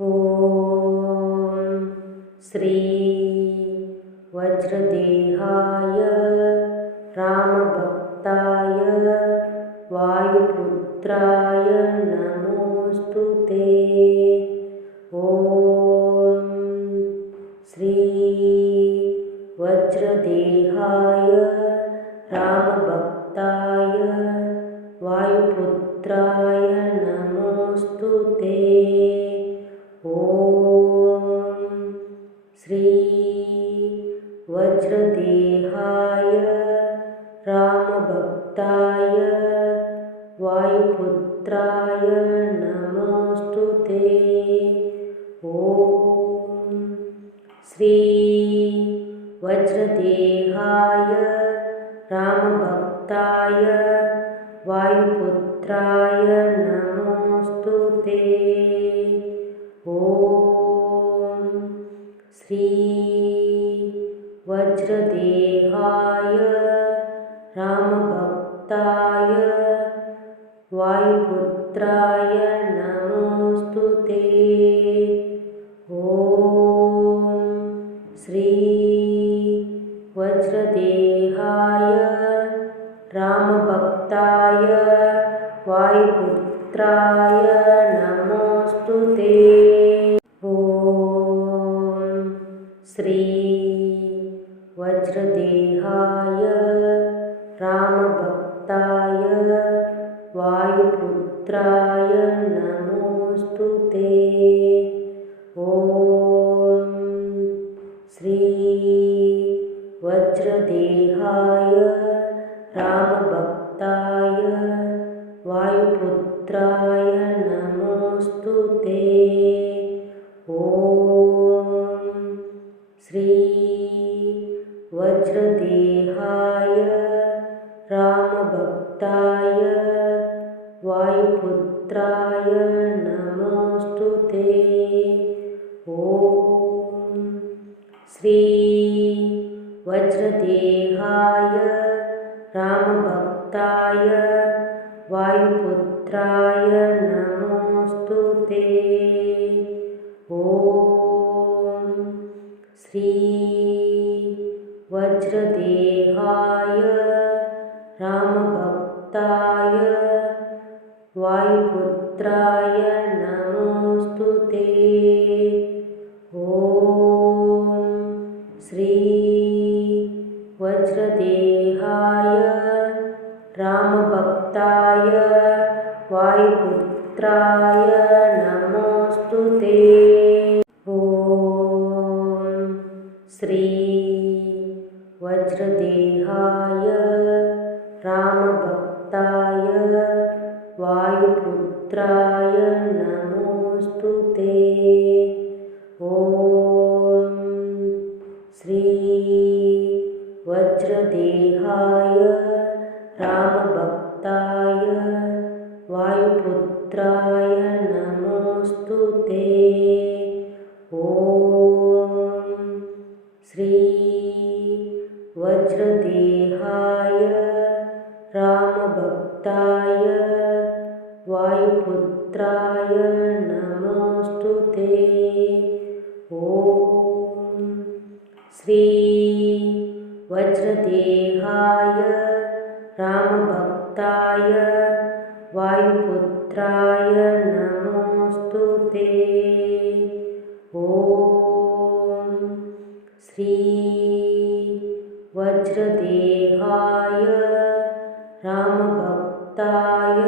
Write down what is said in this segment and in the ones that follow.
ॐ श्री वज्रदेहाय रामभक्ताय वायुपुत्राय नमोऽस्तु ते। ॐ श्री वज्रदेहाय रामभक्ताय वायुपुत्राय नमोऽस्तु ते। ॐ श्री वज्रदेहाय रामभक्ताय वायुपुत्राय नमोऽस्तु ते। ॐ श्री वज्रदेहाय रामभक्ताय वायुपुत्राय नमोऽस्तु ते। ॐ श्री वज्रदेहाय रामभक्ताय वायुपुत्राय नमोऽस्तु ते। ॐ श्री वज्रदेहाय रामभक्ताय वायुपुत्राय नमोऽस्तु ते। ॐ श्री वज्रदेहाय रामभक्ताय वायुपुत्राय नमोऽस्तु ते। ॐ श्री वज्रदेहाय रामभक्ताय वायुपुत्राय नमोऽस्तु ते। ॐ श्री वज्रदेहाय रामभक्ताय वायुपुत्राय नमोऽस्तु ते। ॐ श्री वज्रदेहाय रामभक्ताय वायुपुत्राय नमोऽस्तु ते। ॐ श्री वज्रदेहाय रामभक्ताय वायुपुत्राय नमोऽस्तु ते। ॐ श्री वज्रदेहाय रामभक्ताय वायुपुत्राय नमोऽस्तु ते। ॐ श्री वज्रदेहाय रामभक्ताय वायुपुत्राय नमोऽस्तु ते। ॐ श्री वज्रदेहाय रामभक्ताय वायुपुत्राय नमोऽस्तु ते। ॐ श्री वज्रदेहाय रामभक्ताय वायुपुत्राय नमोऽस्तु ते। ॐ श्री वज्रदेहाय रामभक्ताय वायुपुत्राय नमोऽस्तु ते। ॐ श्री वज्रदेहाय रामभक्ताय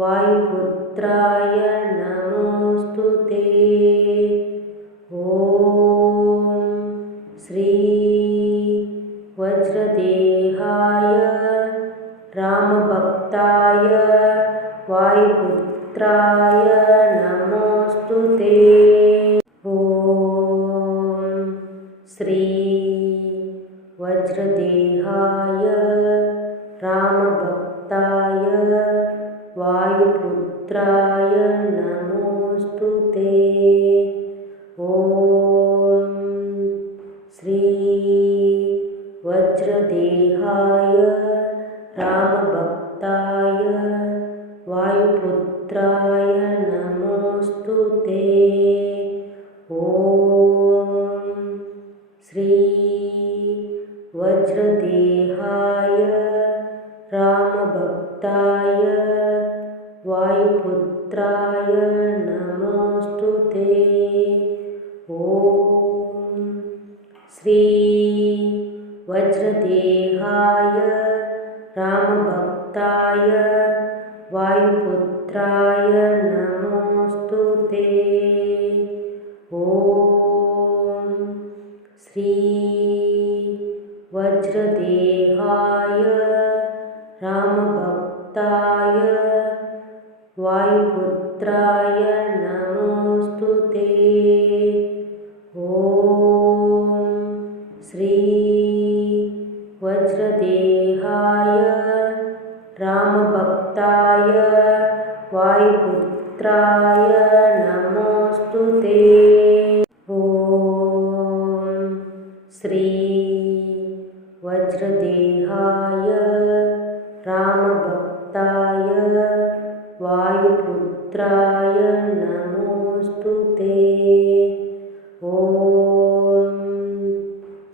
वायुपुत्राय नमोऽस्तु ते। ॐ श्री वज्रदेहाय रामभक्ताय वायुपुत्राय नमोऽस्तु ते। ॐ श्री वज्रदेहाय रामभक्ताय वायुपुत्राय नमोऽस्तु ते। ॐ श्री वज्रदेहाय रामभक्ताय वायुपुत्राय नमोऽस्तु ते। ते ॐ श्री वज्रदेहाय रामभक्ताय वायुपुत्राय नमोऽस्तु ते ॐ श्री वज्रदेहाय रामभक्ताय वायुपुत्राय नमोऽस्तु ते ॐ श्री वज्रदेहाय रामभक्ताय वायुपुत्राय नमोऽस्तु ते ॐ श्री वज्रदेहाय रामभक्ताय वायुपुत्राय नमोऽस्तु ते ॐ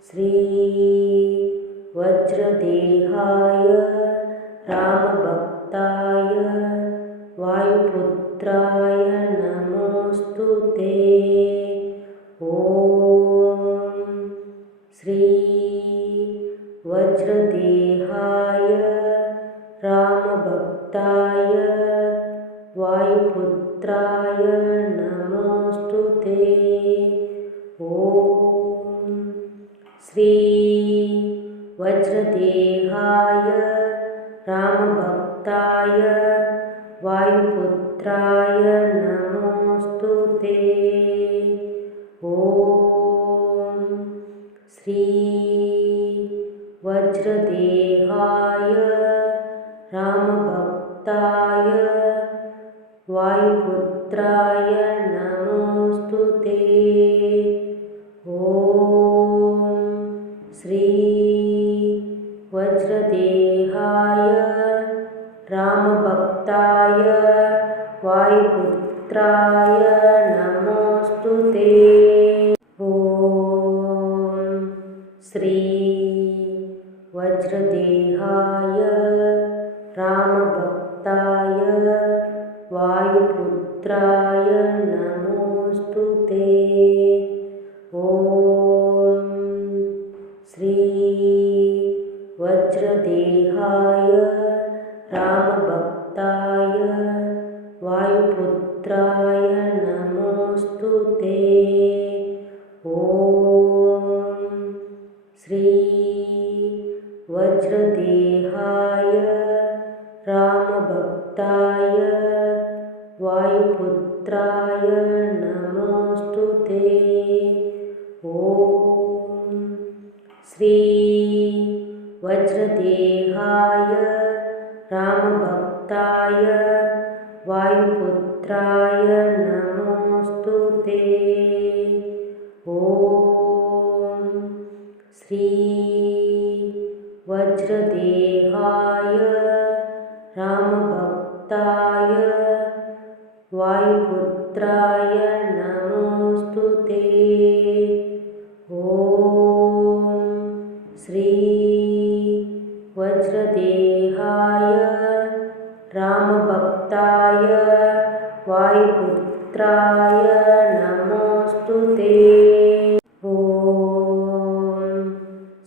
श्री वज्रदेहाय रामभक्ताय वायुपुत्राय नमोऽस्तु ते ॐ श्री वज्रदेहाय रामभक्ताय वायुपुत्राय नमोऽस्तु ते ॐ श्री वज्रदेहाय रामभक्ताय वायुपुत्राय नमोऽस्तु ते ॐ श्री वज्रदेहाय रामभक्ताय वायुपुत्राय नमोऽस्तु ते ॐ श्री वज्रदेहाय रामभक्ताय वायुपुत्राय नमोऽस्तु ते ॐ श्री वज्रदेहाय रामभक्ताय वायुपुत्राय नमोऽस्तु ते ॐ श्री वज्रदेहाय रामभक्ताय वायुपुत्राय नमोऽस्तु ते ॐ श्री वज्रदेहाय रामभक्ताय वायुपुत्राय नमोऽस्तु ते ॐ श्री वज्रदेहाय रामभक्ताय वायुपुत्राय नमोऽस्तु ते ॐ श्री वज्रदेहाय रामभक्ताय वायुपुत्राय नमोऽस्तु ते ॐ श्री वज्रदेहाय रामभक्ताय वायुपुत्राय नमोऽस्तु ते ॐ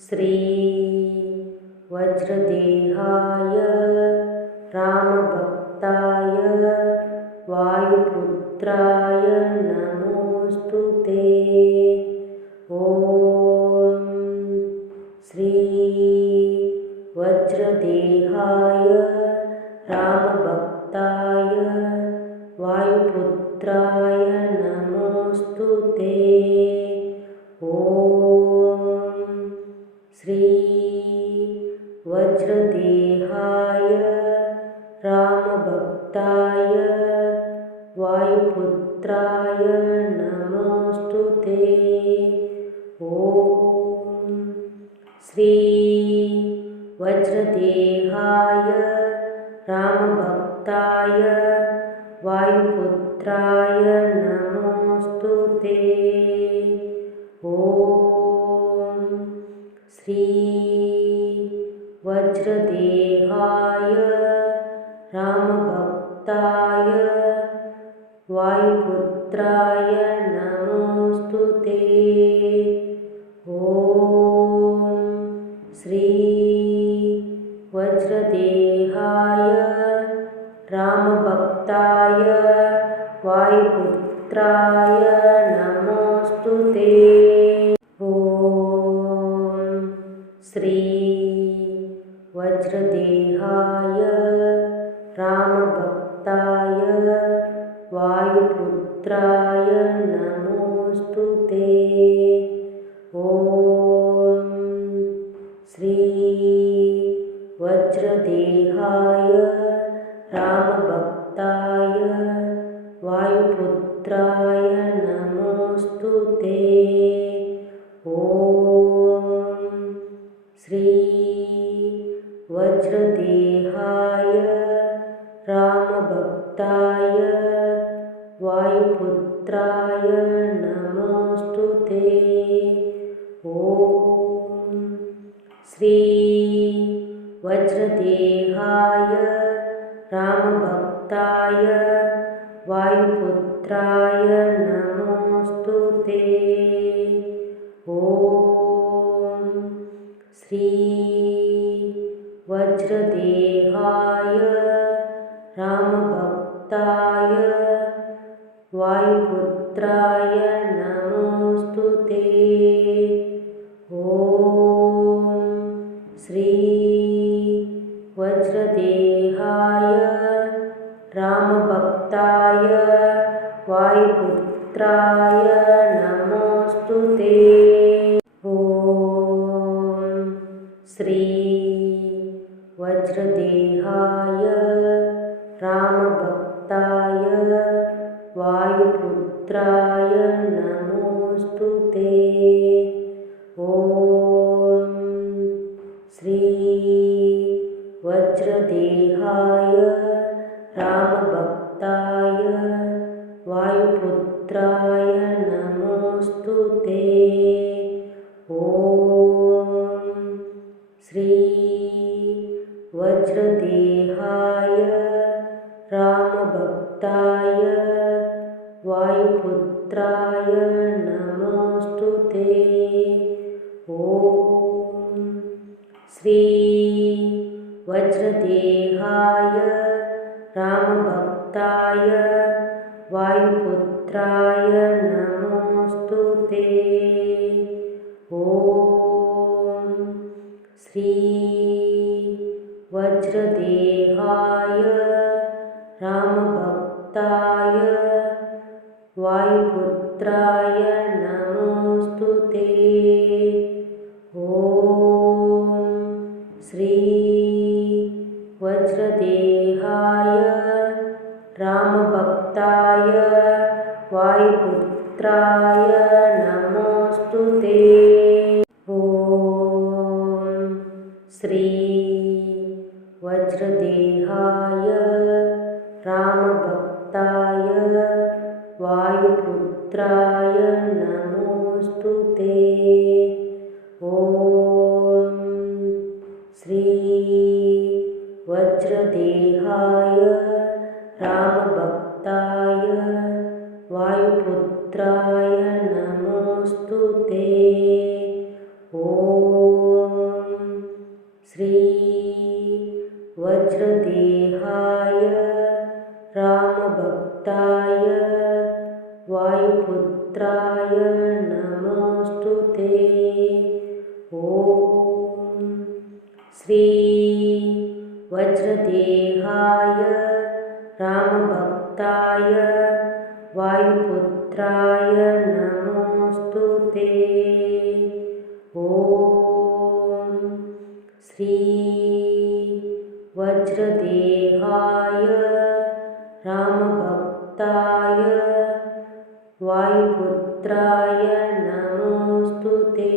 श्री वज्रदेहाय रामभक्ताय वायुपुत्राय नमोऽस्तु ते ॐ श्री वज्रदेहाय रामभक्ताय वायुपुत्राय नमोऽस्तु ते ॐ श्री वज्रदेहाय रामभक्ताय वायुपुत्राय नमोऽस्तु ते ॐ श्री वज्रदेहाय रामभक्ताय वायुपुत्राय नमोऽस्तु ते ॐ श्री वज्रदेहाय रामभक्ताय वायुपुत्राय वायुपुत्राय नमोऽस्तु ते। ॐ श्री वज्रदेहाय रामभक्ताय वायुपुत्राय नमोऽस्तु ते। ॐ श्री वज्रदेहाय रामभक्ताय वायुपुत्राय नमोऽस्तु ते। ॐ श्री वज्रदेहाय रामभक्ताय वायुपुत्राय नमोऽस्तु ते। ॐ श्री वज्रदेहाय रामभक्ताय वायुपुत्राय नमोऽस्तु ते। ॐ श्री वज्रदेहाय रामभक्ताय वायुपुत्राय नमोऽस्तु ते। ॐ श्री वज्रदेहाय रामभक्ताय वायुपुत्राय नमोऽस्तु ते। ॐ श्री वज्रदेहाय रामभक्ताय वायुपुत्राय नमोऽस्तु ते। ॐ श्री वज्रदेहाय रामभक्ताय वायुपुत्राय नमोऽस्तु ते। ॐ श्री वज्रदेहाय रामभक्ताय वायुपुत्राय नमोऽस्तु ते। ॐ श्री वज्रदेहाय रामभक्ताय वायुपुत्राय नमोऽस्तु ते। ॐ श्री वज्रदेहाय रामभक्ताय वायुपुत्राय नमोऽस्तु ते। ॐ श्री वज्रदेहाय रामभक्ताय वायुपुत्राय नमोऽस्तु ते। ॐ श्री वज्रदेहाय रामभक्ताय वायुपुत्राय नमोऽस्तु ते। ॐ श्री वज्रदेहाय रामभक्ताय वायुपुत्राय नमोऽस्तु ते। ॐ श्री वज्रदेहाय रामभक्ताय वायुपुत्राय नमोऽस्तु ते। ॐ श्री वज्रदेहाय रामभक्ताय वायुपुत्राय नमोऽस्तु ते। ॐ श्री वज्रदेहाय रामभक्ताय वायुपुत्राय नमोऽस्तु ते। ॐ श्री वज्रदेहाय रामभक्ताय वायुपुत्राय नमोऽस्तु ते।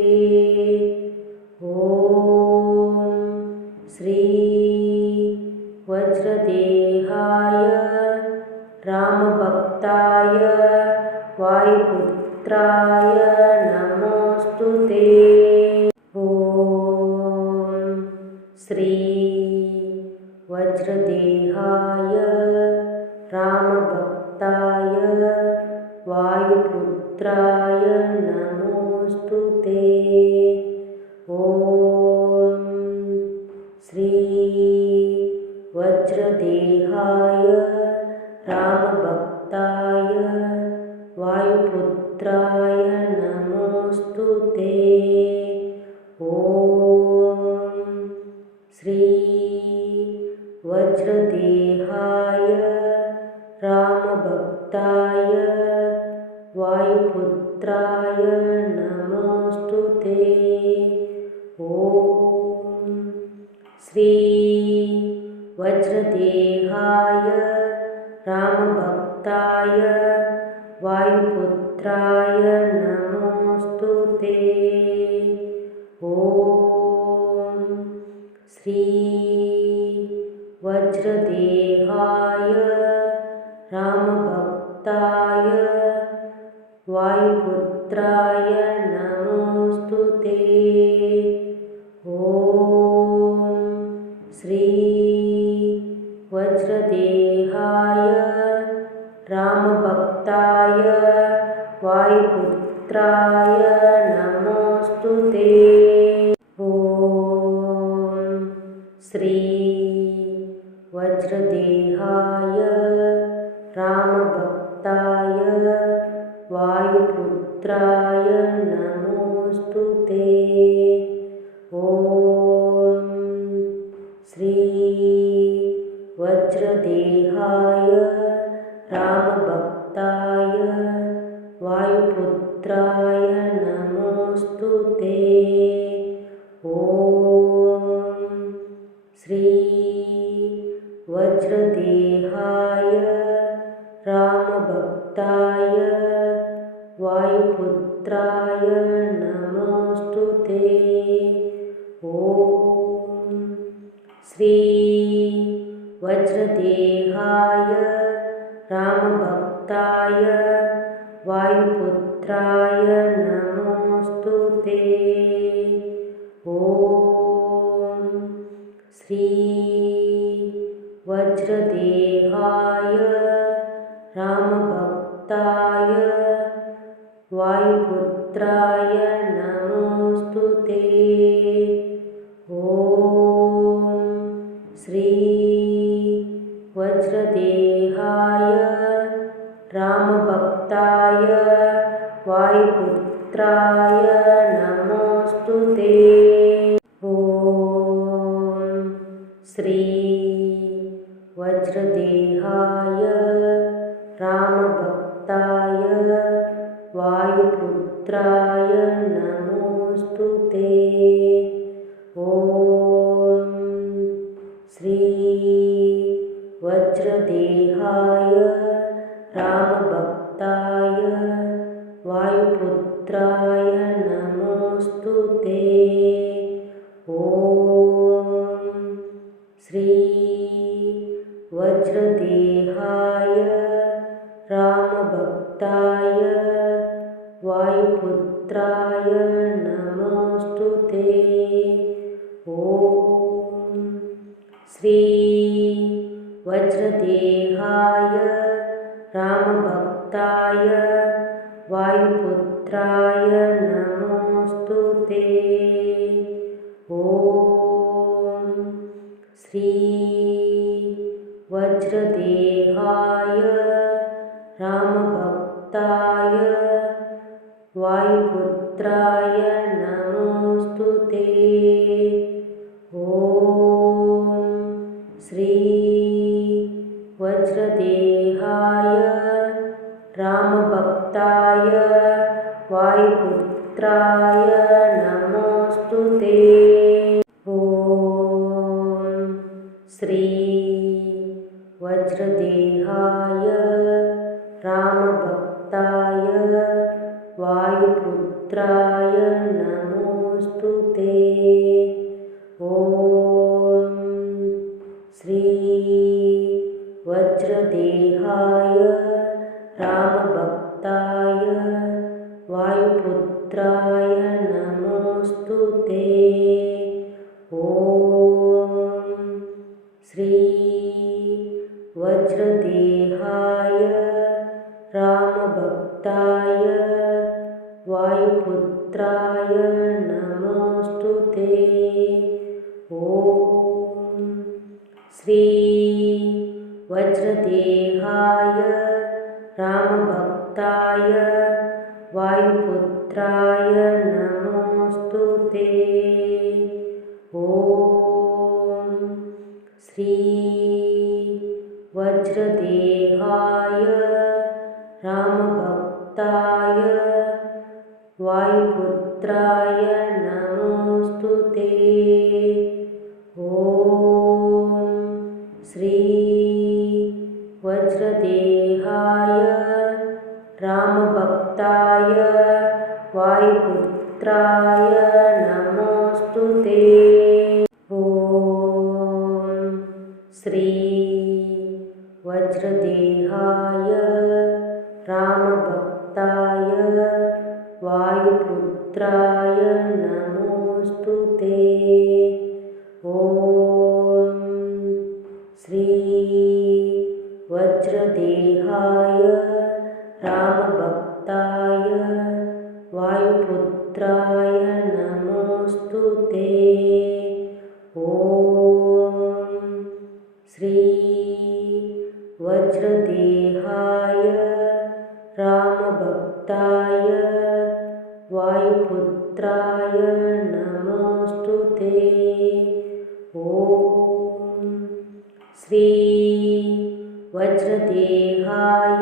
ॐ श्री वज्रदेहाय रामभक्ताय वायुपुत्राय नमोऽस्तु ते। ॐ श्री वज्रदेहाय रामभक्ताय वायुपुत्राय नमोऽस्तु ते। ॐ श्री वज्रदेहाय रामभक्ताय वायुपुत्राय नमोऽस्तु ते। ॐ श्री वज्रदेहाय रामभक्ताय वायुपुत्राय नमोऽस्तु ते। ॐ श्री वज्रदेहाय रामभक्ताय वायुपुत्राय नमोऽस्तु ते। ॐ श्री वज्रदेहाय रामभक्ताय वायुपुत्राय नमोऽस्तु ते। ॐ श्री वज्रदेहाय रामभक्ताय वायुपुत्राय नमोऽस्तु ते। ॐ श्री वज्रदेहाय रामभक्ताय वायुपुत्राय नमोऽस्तु ते। ॐ श्री वज्रदेहाय रामभक्ताय वायुपुत्राय नमोऽस्तु ते। ॐ श्री वज्रदेहाय रामभक्ताय वायुपुत्राय नमोऽस्तु ते। ॐ श्री वज्रदेहाय रामभक्ताय वायुपुत्राय नमोऽस्तु ते। ॐ श्री वज्रदेहाय रामभक्ताय वायुपुत्राय नमोऽस्तु ते। ॐ श्री वज्रदेहाय रामभक्ताय वायुपुत्राय नमोऽस्तु ते। ॐ श्री वज्रदेहाय रामभक्ताय वायुपुत्राय नमोऽस्तु ते। ॐ श्री वज्रदेहाय रामभक्ताय वायुपुत्राय नमोऽस्तु ते। ॐ श्री वज्रदेहाय रामभक्ताय वायुपुत्राय नमोऽस्तु ते। ॐ श्री वज्रदेहाय रामभक्ताय वायुपुत्राय नमोऽस्तु ते। ॐ श्री वज्रदेहाय रामभक्ताय वायुपुत्राय नमोऽस्तु ते। ॐ श्री वज्रदेहाय रामभक्ताय वायुपुत्राय नमोऽस्तु ते। ॐ श्री वज्रदेहाय रामभक्ताय वायुपुत्राय नमोऽस्तु ते। ॐ श्री वज्रदेहाय रामभक्ताय वायुपुत्राय नमोऽस्तु ते। ॐ श्री वज्रदेहाय रामभक्ताय रामभक्ताय वायुपुत्राय नमोऽस्तु ते। ॐ श्री वज्रदेहाय रामभक्ताय वायुपुत्राय नमोऽस्तु ते। ॐ श्री वज्रदेहाय रामभक्ताय वायुपुत्राय नमोऽस्तु ते। ॐ श्री वज्रदेहाय रामभक्ताय वायुपुत्राय नमोऽस्तु ते। ॐ श्री वज्रदेहाय रामभक्ताय वायुपुत्राय नमोऽस्तु ते। ॐ श्री वज्रदेहाय रामभक्ताय वायुपुत्राय नमोऽस्तु ते। ॐ श्री वज्रदेहाय रामभक्ताय वायुपुत्राय नमोऽस्तु ते। ॐ श्री वज्रदेहाय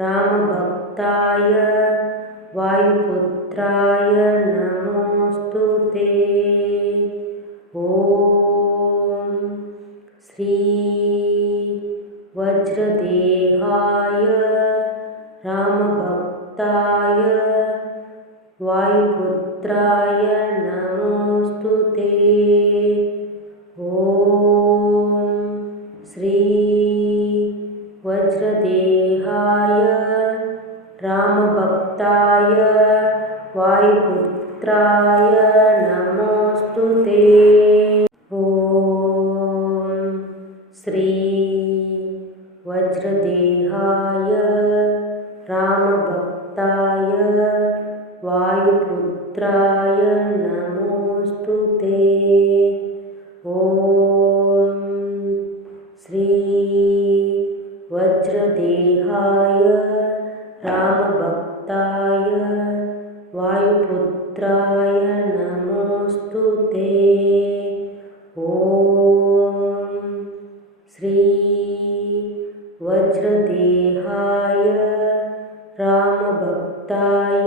रामभक्ताय वायुपुत्राय नमोऽस्तु ते। ॐ श्री वज्रदेहाय रामभक्ताय वायुपुत्राय नमोऽस्तु ते। ॐ श्री वज्रदेहाय रामभक्ताय वायुपुत्राय नमोऽस्तु ते। ॐ श्री वज्रदेहाय रामभक्ताय वायुपुत्राय नमोऽस्तु ते। ॐ श्री वज्रदेहाय रामभक्ताय वायुपुत्राय नमोऽस्तु ते। ॐ श्री वज्रदेहाय रामभक्ताय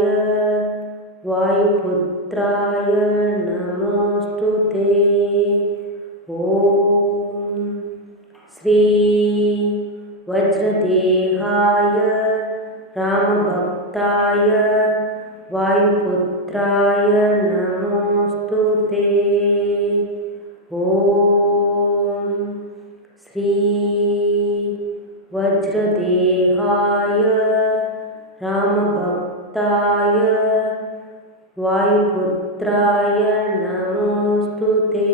वायुपुत्राय नमोऽस्तु ते। ॐ श्री वज्रदेहाय रामभक्ताय वायुपुत्राय नमोऽस्तु ते। ॐ श्री वज्रदेहाय रामभक्ताय वायुपुत्राय नमोऽस्तु ते।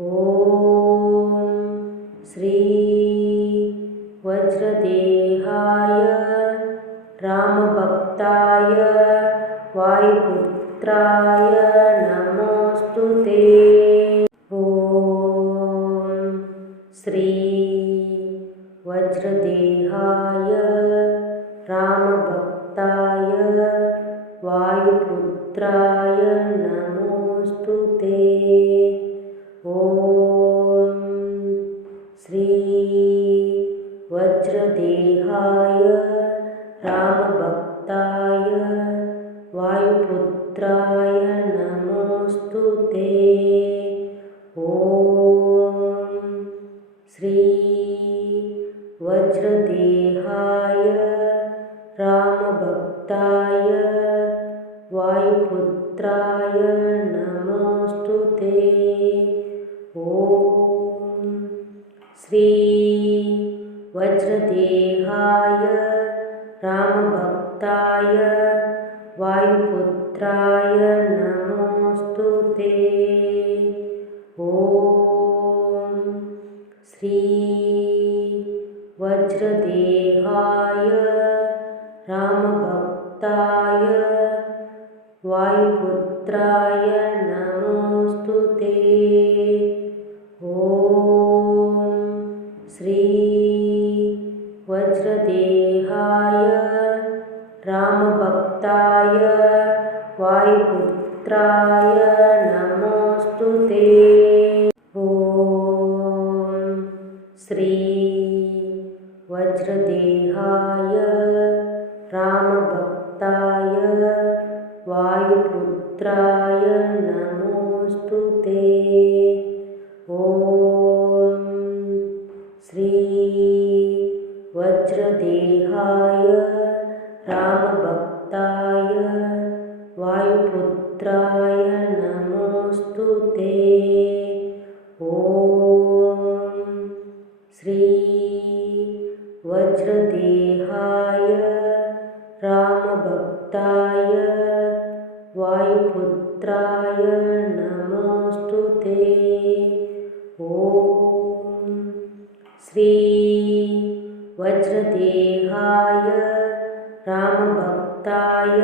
ॐ श्री वज्रदेहाय रामभक्ताय वायुपुत्राय नमोऽस्तु ते। ॐ श्री वज्रदेहाय रामभक्ताय वायुपुत्राय नमोऽस्तु ते। ॐ श्री वज्रदेहाय रामभक्ताय वायुपुत्राय नमोऽस्तु ते। ॐ श्री वज्रदेहाय रामभक्ताय वायुपुत्राय नमोऽस्तु ते। ॐ श्री वज्रदेहाय रामभक्ताय वायुपुत्राय नमोऽस्तु ते। ॐ श्री वज्रदेहाय रामभक्ताय वायुपुत्राय नमोऽस्तु ते। ॐ श्री वज्रदेहाय रामभक्ताय वायुपुत्राय नमोऽस्तु ते। ॐ श्री वज्रदेहाय रामभक्ताय वायुपुत्राय नमोऽस्तु ते। ॐ श्री वज्रदेहाय रामभक्ताय वायुपुत्राय नमोऽस्तु ते। ॐ श्री वज्रदेहाय रामभक्ताय वायुपुत्राय नमोऽस्तु ते। ॐ श्री वज्रदेहाय रामभक्ताय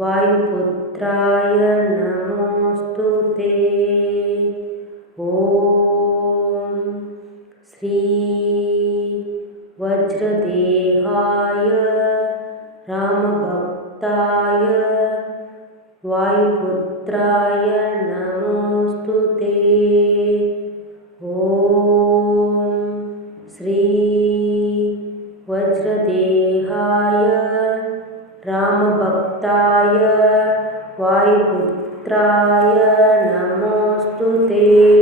वायुपुत्राय नमोऽस्तु ते। ॐ श्री वज्रदेहाय रामभक्ताय वायुपुत्राय नमोऽस्तु ते। ॐ श्री वज्रदेहाय रामभक्ताय वायुपुत्राय नमोऽस्तु ते।